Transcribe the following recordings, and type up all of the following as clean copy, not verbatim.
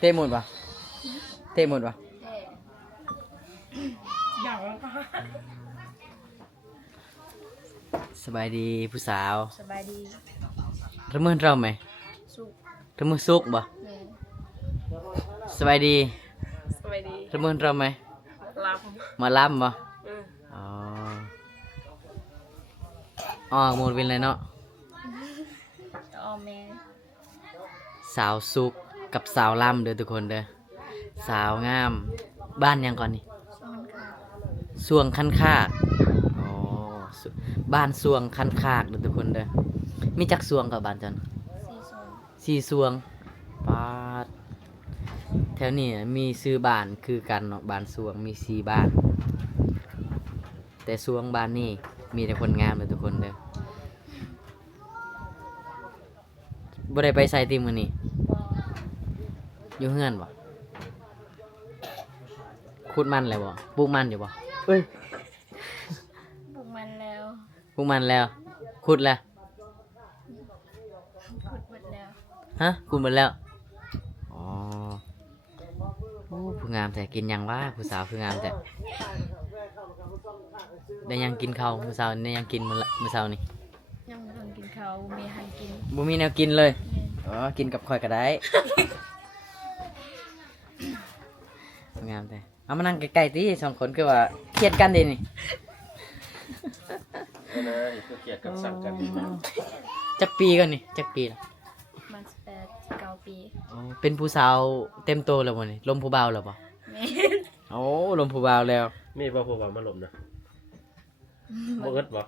เตะหมดปะเตะหมดปะอย่างแล้วก็ สบายดีผู้สาว สบายดีระเมินเราไหม สุข ระเมินสุกบ่ แม่ สบายดี สบายดี ระเมินเราไหม รับ มาล้ำบ่ อืม อ๋อออกหมดเป็นไรเนาะ อ๋อแม่ สาวสุกกับสาวล้ำเด้อทุกคนเด้อสาวงามบ้านยังก่อนนี่ ช่วงค่ะ สวงคันคากอ๋อสบ้านสวงคันคากเด้อทุกคนเด้อมีจักสวงกับบ้านจัน สี่โซนสี่สวงปาดแถวนี้มีซื้อบ้านคือกันเนาะบ้านสวงมีสี่บ้าน แต่สวงบ้านนี่มีแต่คนงามเลยทุกคนเด้อบ่ได้ไปใส่ติมื้อนี้ บอ อยู่เฮือนบ่ขุดมันแล้วบ่ปลูกมันอยู่บ่เอ้ย ปลูกมันแล้ว ปลูกมันแล้วขุดแล้ว ขุดหมดแล้ว ฮะขุดหมดแล้วอ๋อโอ้ผู้งามแต่กินหยังวะผู้สาวผู้งามแต่ได้ยังกินข้าวมื้อเช้าได้ยังกินมื้อเช้านี่ ยังไม่ทันกินข้าวมีอาหารกิน บ่มีแนวกินเลย แม่ อ๋อกินกับข่อยก็ได้ ผู้งามแต่เอามานั่งใกล้ๆติสองคนคือว่าเครียดกันเด้นี่ นะก็เกียดกับสั่งกัน จักปีกันนี่จักปีละ มัน18-19 ปี อ๋อเป็นผู้สาวเต็มโตแล้วบ่นี่ลมผู้บ่าวแล้วบ่ แม่ โอ้ลมผู้บ่าวแล้ว มีบ่พวกว่ามาลมนะบ่เอิดบ่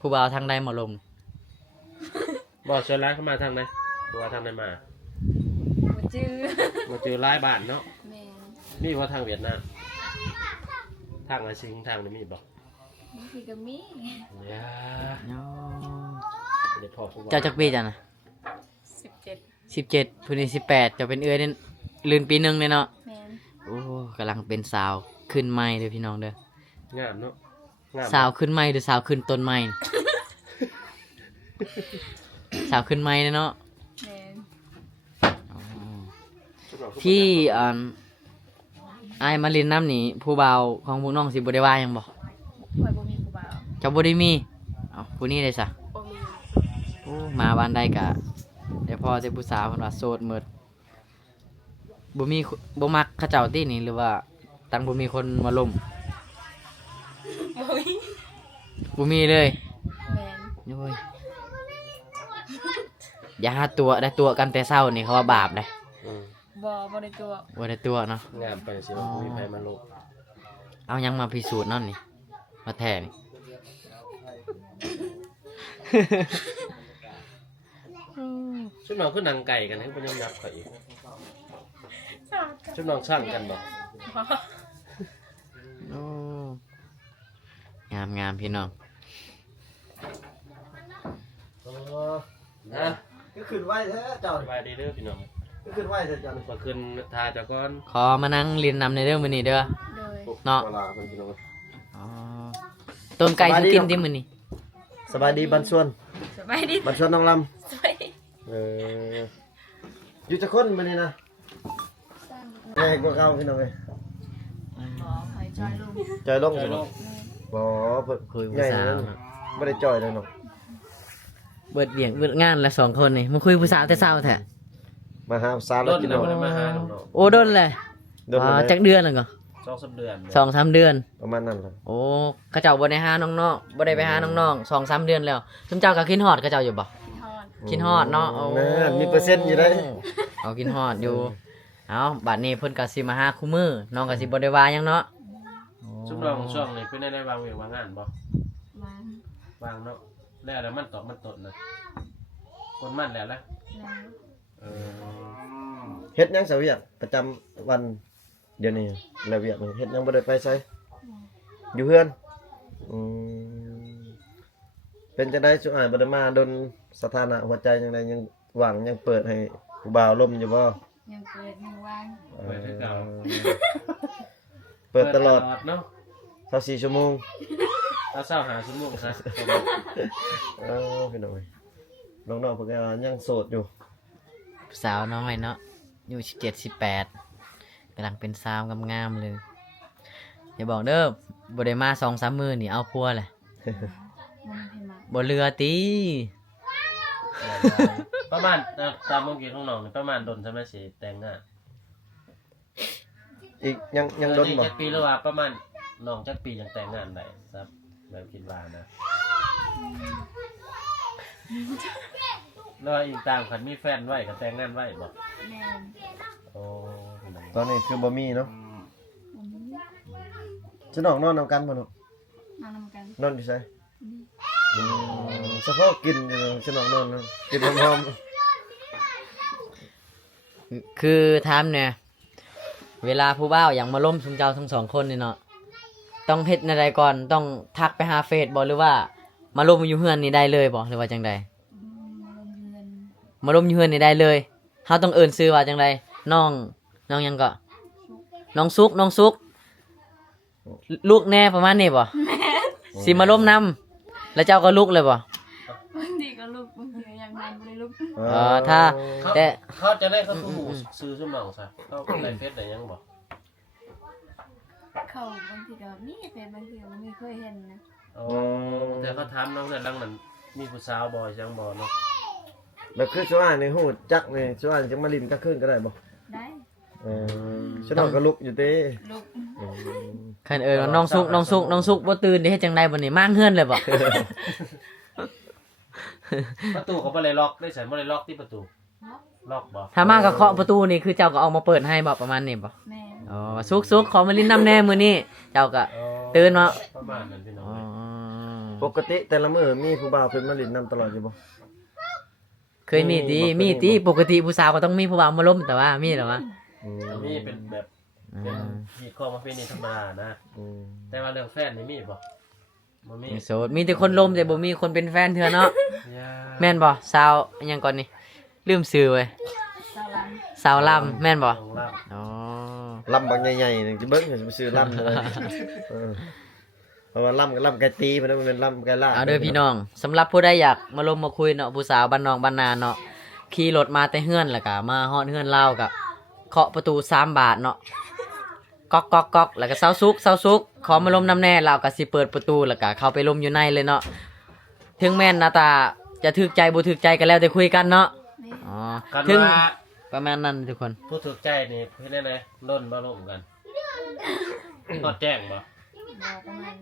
ผู้บ่าวทางใดหมอลม บ่ส่วนร้ายเข้ามาทางไหนบ่ว่าทางไหนมา บ่จื้อ บ่เจอหลายบ้านเนาะ แม่ มีว่าทางเวียดนามทางอะไรซิงทางนี้มีบ่ บางทีก็มี เนี่ย อ๋อ เดี๋ยวพอผู้ว่า เจ้าจักปีจ้ะนะ 17 17ผู้นี้18เจะเป็นเอื้อยเด่นลื่นปีหนึงเลยเนาะ แม่น โอ้กำลังเป็นสาวขึ้นใหม่เด้อพี่น้องเด้อง ามเนาะงาม สาวขึ้นใหม่หรือสาวขึ้นต้นใหม่ สาวขึ้นใหม่เนาะ แม่น อ๋อที่อายมาเรียนน้ำนี่ผู้บ่าวของพวกน้องสิบ่ได้ว่าหยังบ่ ข่อยบ่มีผู้บ่าว เจ้าบ่ได้มีเอ้าผู้นี้ได้ซะ บ่มี โอ้มาบ้านใดกะแต่พอแต่ผู้สาวเพิ่นว่าโสดหมดบ่มีบ่มักเขาเจ้าตินี่หรือว่าตั้งบ่มีคนมาล้ม บ่มี บ่มีเลย แม่น โอ้ยอย่าหาตัวได้ตัวกันแต่เช้านี่เขาว่าบาปนะ อืม บ่ได้ตัว บ่ได้ตัวเนาะ งามไปสิว่าบ่มีไผมาลม เอาหยังมาพิสูจน์นั่นนี่มาแท้นี่ ชุดน้องคือหนังไก่กันให้บ่ยอมรับเขาอีกชุดน้องช่างกันบ่ โอ้งามพี่น้อง นะ ก็ขึ้นไหวแท้เจ้า สบายดีเด้อพี่น้อง ก็ขึ้นไหวแท้เจ้า มาขึ้นทาเจ้าก่อน ขอมานั่งเรียนนำในเรื่องมื้อนี้เด้อ โดย เนาะ วลาเพิ่นพี่น้อง อ๋อต้มไก่สิกินติมื้อนี้ สบายดีบันส่วน สบายดี บันส่วนน้องล สบายดี ำอยู่จะคนมานี่นะแม่กว่าเก่าพี่น้องเลย บ่ให้จอยลง จอยลง ใจ ใช่ไหม ลูก บ่เปิด คุย ให ผู้ ญ่ สาว เลย เนาะ ไม่ได้จอยเลยเนาะ เบิดเบียงเบิดงานละสองคนนี่มาคุยผู้สาวแต่เช้าแท้ มาหาสาว ร แล้ว ถ กิน น่ะ เนาะ บ่ได้มาหาน้อง โอ้โดนเลย โดน อ๋อ เลย จักเดือนแล้วก็ 2-3เดือน 2-3 เดือน ประมาณนั้นเลย โอ้เขาเจ้าบ่ได้หาน้องๆบ่ได้ไปหาน้องๆ 2-3 เดือนแล้วซุมเจ้าก็คิดฮอดเขาเจ้าอยู่บ่ ทอด คิดฮอดเนาะโอ้ แม่นมีเปอร์เซ็นต์อยู่ได้ เอาคิดฮอดอยู่ เอาบัดนี้เพิ่นก็สิมาหาคู่มือน้องก็สิบ่ได้ว่าหยังเนาะ ชุดน้องช่วงนี้เป็นได้วางเวงวางงานบ่ วาง วางเนาะแล้วมันตอบมันตดนะคนมันแล้วละ แล้ว เออ เฮ็ดหยังเสาร์เวียกประจำวันเดี๋ยวนี้แล้วเวียกนี่เฮ็ดหยังบ่ได้ไปไสอยู่เฮือนอืมเป็นจังได๋สุอ้ายบ่ได้มาดนสถานะหัวใจจังไดยังว่างยังเปิดให้ผู้บ่าวลมอยู่บ่ ยังเปิดยังวาง เปิดให้เก่า เปิดตลอด เนาะ 24ชั่วโมง เอาเศร้าหาชั่วโมงซะ พี่น้อย น้องๆเพิ่นก็ยังโสดอยู่ สาวน้อยเนาะอยู่17 18กำลังเป็นสาวงามๆเลยอย่าบอกเด้อบ่ได้มา 2-3 มื้อนี่เอาพัวแหละ มันให้มา บ่เรือติ ประมาณตามเมื่อกี้ของน้องนี่ประมาณโดนใช่ไหมสิแต่งงาน อีกยังโดนบ่ จักปีหรือว่าประมาณน้องจักปียังแต่งงานได้ครับแบบคิดว่านะแล้วอีกตามคันมีแฟนไว้ก็แต่งงานไว้บ่ แม่น โอ้ ตอนนี้คือบ่มีเนาะ วันนี้ จะน้องนอนนำกันบ่เนาะ นอนนำกัน นอนอยู่ไส นี่ เฉพาะกินอยู่จะน้องนอนนะกินพร้อม คือถามเนี่ยเวลาผู้บ่าวอยากมาล้มซุมเจ้าทั้ง2คนนี่เนาะต้องเฮ็ดอะไรก่อนต้องทักไปหาเฟซบ่หรือว่ามาล้มอยู่เฮือนนี่ได้เลยบ่หรือว่าจังใด มาลงเงินมาล้มอยู่เฮือนนี่ได้เลยเฮาต้องเอิ้นชื่อว่าจังใดน้องหยังก็น้องซุกลูกแน่ประมาณนี้บ่สิมาล้มนํแล้วเจ้าก็ลุกเลยบ่ บางทีก็ลุกบางทีก็ยังนอนไม่ได้ลุก ถ้า แต่ เขาจะได้เขาคือหมู่ซื้อซุ่มน้องซะเขาในเฟซได้ยังบ่ เขาบางทีก็มีแต่บางทีก็ไม่เคยเห็นนะ โอ้แต่เขาถามน้องแต่ลังนั้นมีผู้สาวบ่ยังบ่เนาะ แบบคือช่วงนี้ฮู้จักนี่ช่วงจะมาลินก็ขึ้นก็ได้บ่ ได้ ฉันนอนก็ลุกอยู่เด้ ลุก คันว่าน้องซุกบ่ตื่นได้เฮ็ดจังไดบ่นี่มางเฮือนเลยบ่ ประตูเขาบ่ได้ล็อกได้ใส่บ่ได้ล็อกที่ประตูล็อกบ่ ถ้ามาก็เคาะประตูนี่คือเจ้าก็ออกมาเปิดให้บ่ประมาณนี้บ่ แม่ อ๋อซุกขอมาลิ้นน้ำแน่มื้อนี้เจ้าก็ อ๋อ ตื่นมา ประมาณนั้นพี่น้อง อ๋อ ปกติแต่ละมื้อมีผู้บ่าวเพิ่นมาลินนำตลอดอยู่บ่ เคยมีติปกติผู้สาวก็ต้องมีผู้บ่าวมาล้มแต่ว่ามีเหรอวะ มีเป็นแบบเป็นมีข้อมาเป็นนี่ธรรมดานะ แต่ว่าเรื่องแฟนนี่มีบ่บ่มี โสดมีแต่คนล้มแต่บ่มีคนเป็นแฟนเทื่อเนาะ อย่า แม่นบ่สาวอิหยังก่อนนี่ลืมชื่อเว้ย สาวลัน สาวลำแม่นบ่ ต้องรับ อ๋อ ลำบางใหญ่ๆนี่สิเบิ่งสิไปซื้อลำเลยเพราะว่าลำก็ลำไก่ตีมันเป็นลำไก่ล่า เอาเด้อพี่น้องสำหรับผู้ใดอยากมาล้มมาคุยเนาะผู้สาวบ้านนอกบ้านนาเนาะขี่รถมาแต่เฮือนแล้วก็มาฮอดเฮือนเราก็เคาะประตู3 บาทเนาะก๊อกแล้วก็เซาซุกขอมาล้มน้ำแน่เราก็สิเปิดประตูแล้วก็เข้าไปล้มอยู่ในเลยเนาะถึงแม่นหน้าตาจะถูกใจบ่ถูกใจก็แล้วแต่คุยกันเนาะ แม่ อ๋อ กัน ถึง ว่า ประมาณนั้นทุกคน ผู้ถูกใจนี่เฮ็ดได้ไดล้นบ่ลงกันฮอดแจ้งบ่ บอกประมาณ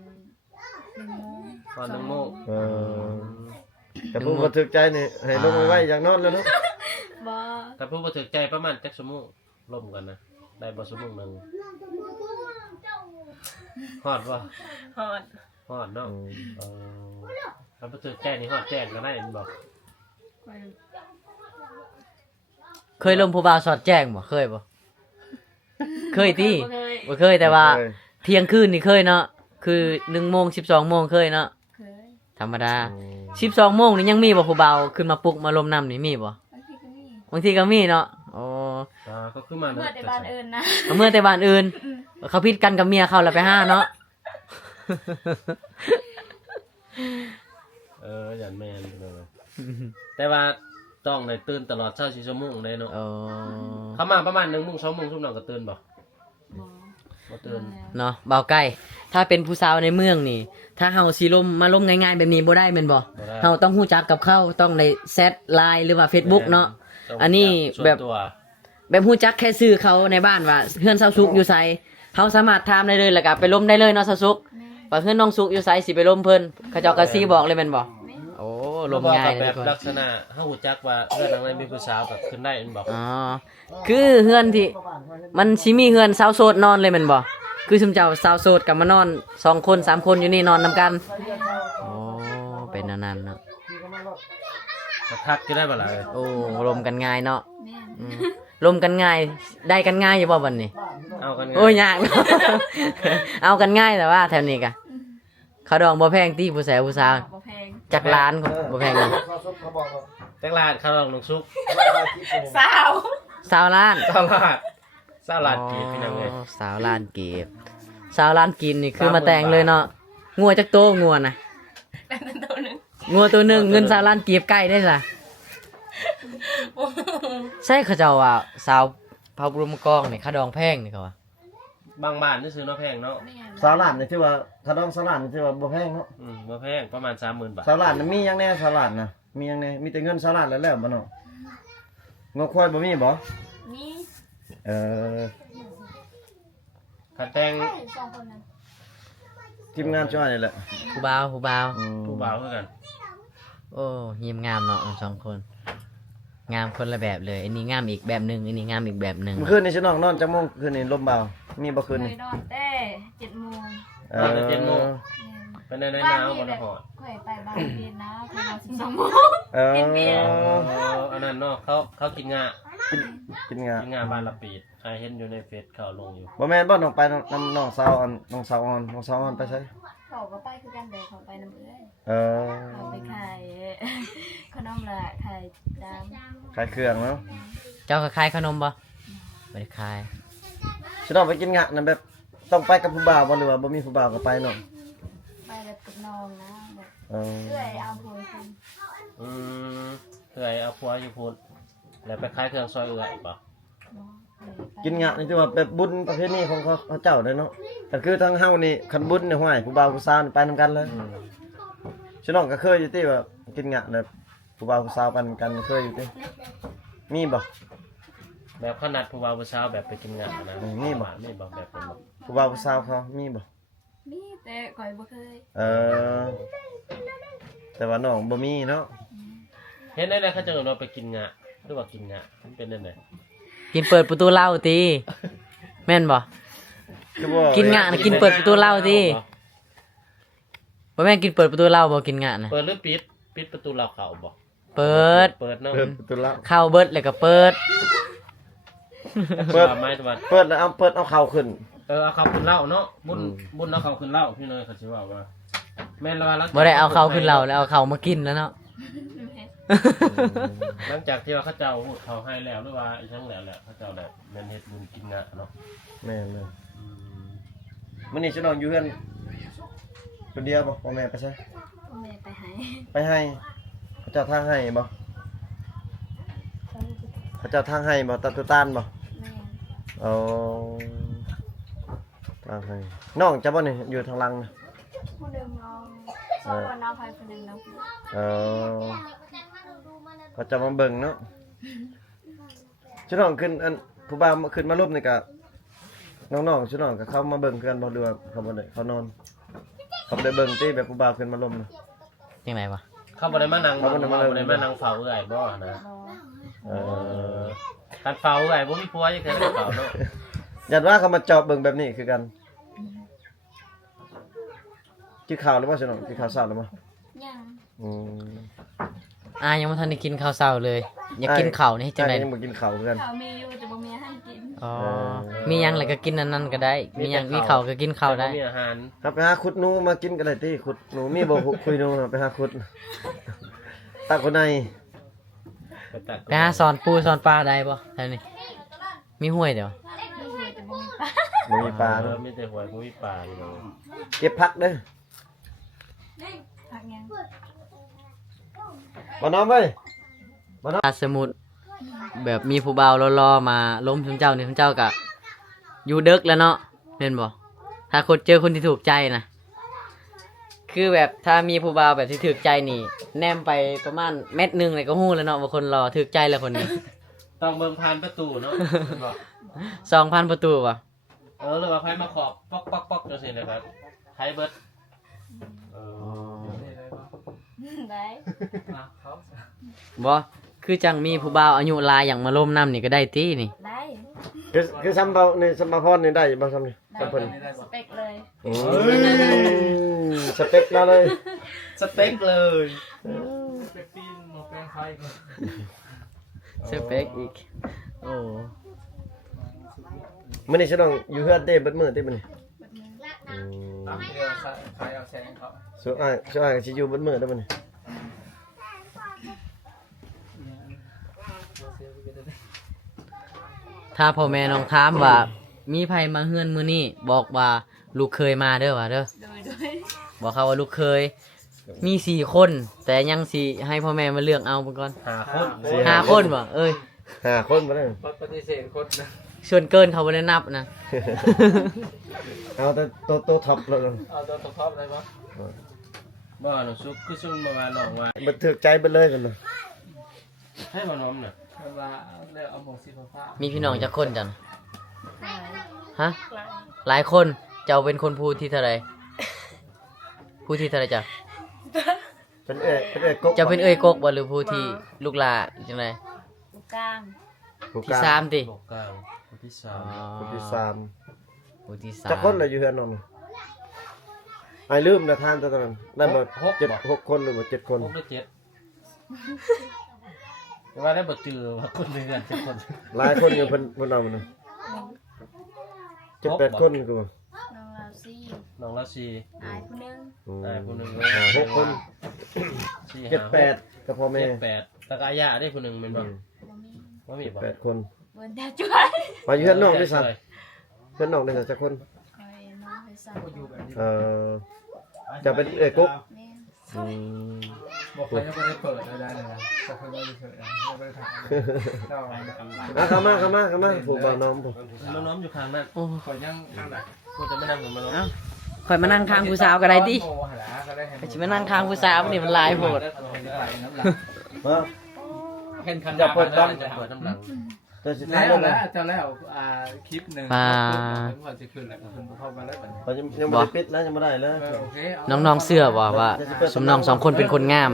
1 โมง ฮอด1 โมง แต่ผู้บ่ถูกใจนี่ให้ลงไว้อย่างนอนแล้วเนาะ บอ ถ้าผู้บ่ถูกใจประมาณจักชั่วโมงล่มกันนะได้บ่ชั่วโมงหนึงฮอดบ่ ฮอด ฮอดเนาะถ้าบ่ถูกใจนี่ฮอดแจ้งก็ได้บ่ ไป เคยล้มผู้บ่าวสอดแจ้งบ่เคยบ่เคยติ บ่เคย บ่เคยแต่ว่าเที่ยงคืนนี่เคยเนาะคือ1 โมง 12 โมงเคยเนาะ เคย ธรรมดา 12 โมงนี่ยังมีบ่ผู้บ่าวขึ้นมาปลุกมาล้มน้ำนี่มีบ่ บางทีก็มี บางทีก็มีเนาะอ๋อ ก็คือมา เมื่อแต่บ้านอื่นนะ เมื่อแต่บ้านอื่น เขาพิดกันกับเมียเขาแล้วไปห้าเนาะ อย่างแม่นเลยแต่ว่าต้องได้ตื่นตลอด24ชั่วโมงเลยเนาะ อ๋อ เขามาประมาณ1 โมง 2 โมงซุ่มน้องก็ตื่นบ่ บอ บ่ตื่น เนาะเบาใกล้ถ้าเป็นผู้สาวในเมืองนี่ ถ้าเฮาสิล้มมาล้มง่ายๆแบบนี้บ่ได้แม่นบ่ บ่ได้ เฮาต้องฮู้จักกับเขาต้องได้แชท LINE หรือว่า Facebook เนาะ ต้อง อันนี้ ส่ว แบบ ตัว แบบฮู้จักแค่ชื่อเขาในบ้านว่าเฮือนเซาซุกอยู่ไสเฮาสามารถถามได้เลยแล้วก็ไปล้มได้เลยเนาะเซาซุก แม่ ว่าเฮือนน้องซุกอยู่ไสสิไปล้มเพิ่นเขาเจ้าก็สิบอกเลยแม่นบ่ แม่ โอ้ล้มง่าย แบ เลย บ ทุกคน ลักษณะเฮาฮู้จักว่าเรื่องอะไรมีผู้สาวก็ขึ้นได้แม่นบ่ อ๋อคือเฮือนที่มันสิมีเฮือนสาวโสดนอนเลยแม่นบ่คือซุมเจ้าสาวโสดกับมานอน2 คน 3 คนอยู่นี่นอนนำกันอ๋อเป็นอันนั้นเนาะ ก็ทักจะได้บ่ล่ะ โอ้ลมกันง่ายเนาะ แม่ อืมลมกันง่ายได้กันง่ายอยู่บ่บัดนี้ เอากัน โอ้ยยากเนาะ เอากันง่ายแต่ว่าแถวนี้กะเขาดองบ่แพงตีผู้แสผู้สาว บ่แพง จักล้านบ่แพงเลย จักลาดเขาลองลงซุก สาว 20 ล้าน สาวลาดกีบพี่น้องเอ้ย อ๋อ20 ล้านกีบ20 ล้านกินนี่คือมาแต่งเลยเนาะงัวจักโตงัวน่ะ เป็นตัวหนึง งัวตัวหนึงเงิน20 ล้านกีบใกล้ได้ล่ะ ใช่เขาเจ้าว่าสาวเผาบุรุมกองนี่ค่าดองแพงนี่เขาว่า บางบ้านนี่ซื้อเนาะแพงเนาะ แม่ สาวหลานนี่ที่ว่าถ้าดองสาวหลานนี่ที่ว่าบ่แพงเนาะ บ่แพงประมาณ 30,000 บาท สาวหลานน่ะมีหยังแน่สาวหลานน่ะมีหยังแน่มีแต่เงินสาวหลานแล้วบ่เนาะงอควายบ่มีบ่ นี่ เออ คันแต่ง สองคนนั้น ทีมงานช่วยนี่แหละ ผู้บ่าวผู้บ่าว ผู้บ่าวคือกัน โอ้ยิ้มงามเนาะทั้งสองคน งามคนละแบบเลยอันนี้งามอีกแบบหนึงอันนี้งามอีกแบบหนึง เมื่อคืนนี่ฉันนอนจักโมงคืนนี่ลมเบามีบ่คืน เค นี่ ยนอนแต่7 โมง เอ ตอน7 โมง แม่ เป็นได้หนาวบ่ละหอด ค่อยไปบ้านเรียนนะเคยนอน12 โมง เออ กินเบียร์ อันนั้นเนาะเขากินงา กินงา กินงาบ้านละปีดใครเห็นอยู่ในเฟซเขาลงอยู่ บ่แม่นบ่น้องไปน้ำน้องสาวอันน้องสาวอ่อนน้องสาวอ่อนไปใช่ เขาก็ไปคือกันแต่เขาไปน้ำเอื้อย เออ เขาไปขายขนมละขายดาม ขายเครื่องเนาะ เจ้าก็ขายขนมบ่บ่ได้ขาย ฉันออกไปกินงะนั่นแบบต้องไปกับผู้บ่าวบ่หรือว่าบ่มีผู้บ่าวก็ไปเนาะ ไปแบบกับน้องนะแบบ เออ เอื้อยเอาผัวคน เพื่อเอาผัวอยู่พุ่นแล้วไปขายเครื่องซอยเอื้อยบ่ เนาะเลยไป กินงะนี่ถือว่าแบบบุญประเพณีของเขาเจ้าเด้อเนาะแต่คือทางเฮานี่คันบุญนี่ห้วยผู้บ่าวผู้สาวนี่ไปนํกันเลยฉันน้องก็เคยอยู่ติว่ากินงะแบบผู้บ่าวผู้สาวไปนํกันเคยอยู่ติมีบ่ แบบขนาดผู้บ่าวผู้สาวแบบไปกินงานะ มีบ่ มีบ่แบบเป็นบ่ ผู้บ่าวผู้สาวเขามีบ่ มีแต่ก่อยบ่เคย เออแต่ว่าน้องบ่มีเนาะ เห็นได้เขาจะเอาไปกินงาหรือว่ากินงามันเป็นจังได๋ กินเปิดประตูเหล้าติแม่นบ่ คือบ่ กินงะน่ะกินเปิดประตูเหล้าติบ่แม่นกินเปิดประตูเหล้าบ่กินงะน่ะ เปิดหรือปิดประตูเราเข้าบ่ เปิด เปิดเนาะ เปิดประตูละ เข้าเบิดแล้วก็เปิด เปิด ว่าไม้ตะวัน เปิดแล้วเอาเข่าขึ้น เอาเขาขึ้นเหล้าเนาะบุญ อืม บุญเอาเขาขึ้นเหล้าพี่เนยเขาสิว่าว่าแม่นแล้วว่าหลังจก บ่ได้เอาเข้าขึ้นเหล้าแล้วเอาเข้ามากินแล้วเนาะ หลังจากที่ว่าเขาเจ้าพูดเขาให้แล้วหรือว่าอีทั้งแล้วแหละเขาเจ้าแบบแม่นเฮ็ดบุญกินงาเนาะ แม่นมื้อนี้ฉันนอนอยู่เฮือนคนเดียวบ่พ่อแม่ไปใช่ พ่อแม่ไปให้ ไปให้เขาเจ้าทางให้บ่เขาเจ้าทางให้บ่ตัดตุตานบ่ แม่ เอาทางให้น้องจะบ่นี่อยู่ทางหลังน่ะ ผู้หนึงน้องสองคนน้องใครคนหนึงน้อง เออเขาจะมาเบิ่งเนาะฉันน้องขึ้นอันผู้บ่าวขึ้นมารูปนี่ก็น้องๆฉันน้องก็เข้ามาเบิ่งคือกันบ่หรือว่าเขาบ่ได้เขานอนเขาบ่ได้เบิ่งติแบบผู้บ่าวขึ้นมาร่มน่ะ ยังไงวะ เขาบ่ได้มานั่ง เขาบ่ได้มานั่ง บ่ได้มานั่งเฝ้าเอื้อยบ่นะ น้อง เออ การเฝ้าเอื้อยบ่มีผัวยังไงเฝ้าเนาะ ยันว่าเขามาจอบเบิ่งแบบนี้คือกันกินข้าวหรือว่าฉันน้องกินข้าวเช้าหรือบ่ ยัง อืม ยังบ่ทันได้กินข้าวเช้าเลย อยากกินข้าวนี่จังได๋ ยังบ่กินข้าวคือกัน เขามีอยู่แต่บ่มีให้กิน อ๋อมีหยังแล้วก็กินอันนั้นก็ได้ มีหยังมีข้าวก็กินข้าวได้ แต่บ่มีอาหาร ครับไปหาขุดหนูมากินกันได้ติขุดหนูมีบ่คุยหนูน่ะไปหาขุดตักคนใน ไปตัก ไปหาสอนปูสอนปลาได้บ่แถวนี้มีห้วยเดี๋ยว ไม่อยู่แต่บ่มีปลา บ่มีปลาเนาะ มีแต่หวยบ่มีปลาอยู่เลย เก็บผักเด้อ ผักยัง บ่น้องเว้ย ถ้าสมมุติแบบมีผู้บ่าวรอๆมาล้มซุมเจ้านี่ซุมเจ้าก็อยู่ดึกแล้วเนาะเห็นบ่ถ้าคนเจอคนที่ถูกใจนะคือแบบถ้ามีผู้บ่าวแบบที่ถูกใจนี่ แนมไปประมาณเม็ดหนึงเลยก็ฮู้แล้วเนาะว่าคนรอถูกใจแล้วคนนี้ ต้องเบิ่งผ่านประตูเนาะบ่ 2,000 ประตูว่ะ หรือว่าไผมาขอบป๊อกๆๆจังซี่นะครับไผเบิดเออ ได้ บ่คือจังมีผู้บ่าวอายุหลายอย่างมาล้มน้ำนี่ก็ได้ตินี่ ได้ คือซ้ำเบานี่ซ้ำบาพรนี่ได้บ่ซ้ำนี่ ได้ ซ้ำเพิ่น สเปคเลย สเปคเราเลย สเต็กเลย สเปคอีกโอ้ มื้อนี้ฉันต้องอยู่เฮือนเต้เบิดมื้อเต้มื้อนี้ แบบนึง ส่วนอ้ายก็สิอยู่เบิดมื้อเด้อมื้อนี้ ถ้าพ่อแม่น้องถามว่ามีไผมาเฮือนมื้อนี้บอกว่าลูกเคยมาเด้อว่าเด้อ โดย บอกเขาว่าลูกเคย มี4 คน แต่ยังสิให้พ่อแม่มาเลือกเอาไปก่อน 5 คน 5 คนบ่เอ้ย 5 คนบ่ได้ ปฏิเสธคนนะ ชวนเกินเขาบ่ได้นับนะ เอาแต่ตัวท็อปแล้วกัน เอาตัวท็อปอะไรวะ บ่น้องซุกคือซุนมาว่าน้องว่า บันทึกใจไปเลยกันนะ ให้บ่น้อมน่ะ เวลาเรียกเอาหมวกสีฟ้า มีพี่น้องจักคนจัง หลาย ฮะ หลาย หลายคนเจ้าเป็นคนพูดที่เท่าไหรผู้ที่เท่าไหรจ้ะ เป็นเอกก เจ้าเป็นเอ้ยกกบ่หรือผู้ที่ลูกหลาจังได ลูกกลาง ผู้ก ที่ ลาง สามติ บอกกลางคนที่ ผู้ที่ 3 ผู้ที่สาม จักคนเลยอยู่เฮือนน้องไอ้ลืมนะทานตอนนั้นนั่นบ่6 คนหรือบ่7 คน 6หรือ7แต่ว่าได้บ่จือว่าคนหนึงกัน7 คน หลายคนอยู่เพิ่นเอามัน7-8 คนกู น้องลาวซี่ น้องละ4 อายผู้หนึง ได้ผู้หนึง 6 คน 4 7-8กับพ่อแม่ 8ตะกายาได้ผู้หนึงแม่นบ่ บ่มี บ่มีบ่ 8 คน เบิ่นแต่ช่วย มาอยู่เฮือนน้องด้วยซ้ำเฮือนน้องได้จักคน คอยน้องไปสั่ง อยู่แบบนี้ จะเป็นเอกก แม่ บอกใครก็ไม่ได้เปิดได้เลยนะแต่คือไม่ได้เปิดไม่ได้ถามเรา เข้ามาผู้บ่าวน้องผม มันน้อมอยู่ข้างนั้น โอ้ ขอยังทางไหน กูจะไม่นั่งเหมือนมันน้อม ข่อยมานั่งข้างผู้สาวก็ได้ติ โมหะก็ได้ ข่อยสิมานั่งข้างผู้สาวนี่มันหลายโพด มา เห็นคัน จะเปิดน้ำหลัง จะสิ แล้ ทายว ได้ แล้ว เลย จะแล้วคลิปหนึ่งว่าจะขึ้นแหละคุณเข้ามาแล้ว เขายังบ่ได้ปิดแล้วยังบ่ได้แล้ว โอเค น้องๆเชื่อบ่ว่าสมน้องสองคนเป็นคนงาม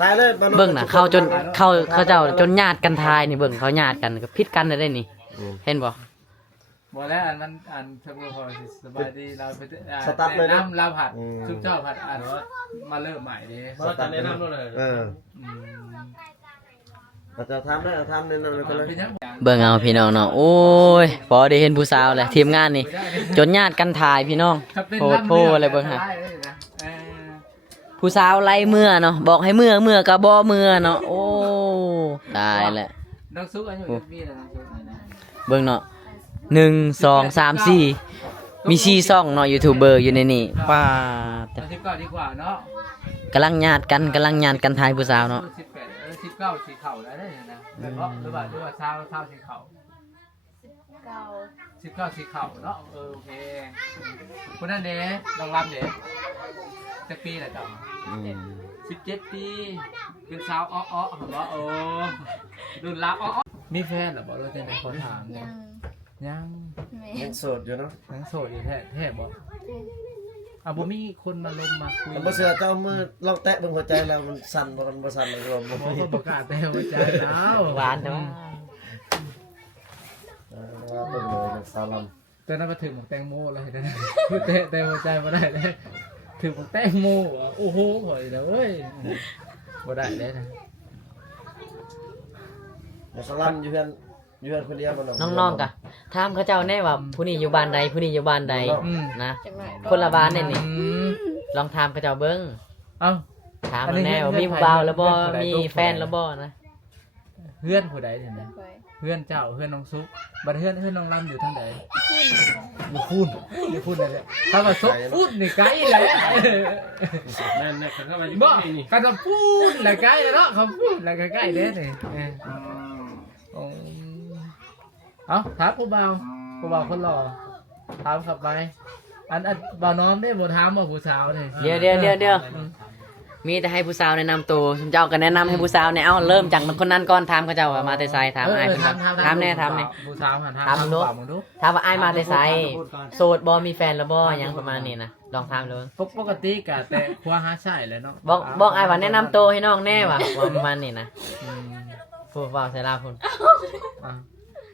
ทายเลยบ่าวอง เบิ่งน่ะเข้าจนเขาเจ้าจนญาติกันทายนี่เบิ่งเขาญาติกันก็ผิดกันได้นี่ เห็นบ่ บอกแล้วอันนั้นอันทั้งหมดพอสบายดีเราไปน้ำเราผัดซุปเจ้าผัดอันว่ามาเริ่มใหม่ดิ เพราะจะแนะนำด้วยเลย อาจจะทำได้ทำในนั้นก็เลย เบิ่งเอาพี่น้องเนาะโอ้ยพอได้เห็นผู้สาวแหละทีมงานนี่ จนญาติกันถ่ายพี่น้องโพดอะไรเบิ่งฮะผู้สาวไล่เมื่อเนาะบอกให้เมื่อก็บ่เมื่อเนาะโอ้ตายแหละ น้องซุปอายุกี่ปีแล้วน้องซุป เบิ่งเนาะ1 2 3 4มี4ช่องเนาะยูทูบเบอร์อยู่ในนี่ป้าด สิบเก้าดีกว่าเนาะ กำลังญาติกันถ่ายผู้สาวเนาะ 18 19สีเข่าแล้วได้นะแต่เพราะหรือว่าเช้าสีเข่า เก่า 19สีเข่าเนาะโอเคคนนั้นเด้ลองรำเด้จะปีแหละจ้ะ17 ปีเป็นสาวอ้อๆเหรอโอ้รุ่นละอ้อมีแฟนเหรอบอกเราจะไหนคนถาม ยัง ยัง แม่ ยังโสดอยู่เนาะ ทั้งโสดอยู่แท้บอกบ่มีคนมาลมมาคุย แต่บ่เสือเจ้ามือลองแตะเบิ่งหัวใจแล้วมันสั่นบ่สั่นเลยบ่ เขาก็ประกาศแต่หัวใจแล้ว หวานแต่ว่า เบิ่งเลยสาวลำ แต่นั้นก็ถึงหมกแตงโมเลยนะแต่หัวใจมาได้เลยถึงหมกแตงโมโอ้โหหอยนะเว้ยบ่ได้เลยนะ สาวลำอยู่เฮือนคนเดียวบ่ น้องๆกะถามเขาเจ้าแน่ว่าผู้นี้อยู่บ้านใดผู้นี้อยู่บ้านใดนะ จังหวะ คนละบ้านนี่นี่ลองถามเขาเจ้าเบิ่ง เอ้า ถามมันแน่ว่ามีผู้บ่าวแล้วบ่มีแฟนแล้วบ่นะ เพื่อนผู้ใดเนี่ยนะ ไป เพื่อนเจ้าเพื่อนน้องซุกบัดเพื่อนน้องลำอยู่ทางใดอยู่พูดเลยถ้าว่าซุกพูดนี่ไกลเลย นั่นนะเขาเข้ามาอยู่ บ่ นี่ กันจะพูดอะไรใกล้เนาะเขาพูดอะไรใกล้ๆเด้นี่เอาถามผู้บ่าวคนหล่อถามขับไปอันบ่าวน้อมได้บ่ถามบ่ผู้สาวนี่ เดี๋ยวมีแต่ให้ผู้สาวแนะนำตัวสมเจ้าก็แนะนำให้ผู้สาวเนี่ยเอ้าเริ่มจากคนนั้นก่อนถามเขาเจ้าว่ามาแต่ไสถามอ้ายเพิ่นก่อนถามแน่ ผู้สาวหัน ถามมึงดู มึงดู ถามว่าอ้ายมาแต่ไสโสดบ่มีแฟนแล้วบ่หยังประมาณนี้นะลองถามดู ปกติกะแต่ครัวหาใช่เลยเนาะ บอกอ้ายว่าแนะนำตัวให้น้องแน่ว่าประมาณนี้นะผู้ว่าใส่ลาพุ่น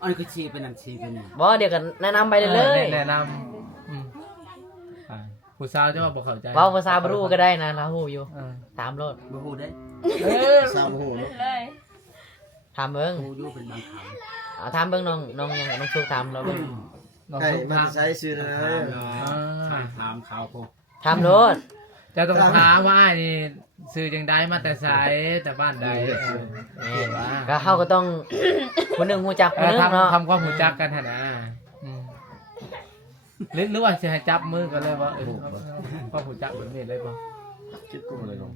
อันนี้ก็ชี้เป็นอันชี้เป็น บ่เดี๋ยวก็แนะนำไปเลย แนะนำผู้สาวจะว่าบ่เข้าใจ เว้าภาษาบ่รู้ก็ได้นะเราฮู้อยู่ถามโลด บ่ฮู้ได้ สาวหูเนาะ เลย ถามเบิ่ง ฮู้อยู่เป็นบางครั้ง เอาถามเบิ่งน้องยังน้องสุกถามเราเบิ่ง น้อง ใช่ สุก มัน ถาม ใช้ชื่อนะ ถามเขาพวก ถามโลด จะต้องถามว่านี่ซื้อจังไดมาแต่ไสแต่บ้านใด แม่นก็เฮาก็ต้องคนหนึงฮู้จักคนหนึงเนาะ ทำความรู้จักกันหั่นนะหรือว่าสิให้จับมือกันเลยว่าความรู้จักแบบนี้เลยบ่ คิดกูบ่ได้ลง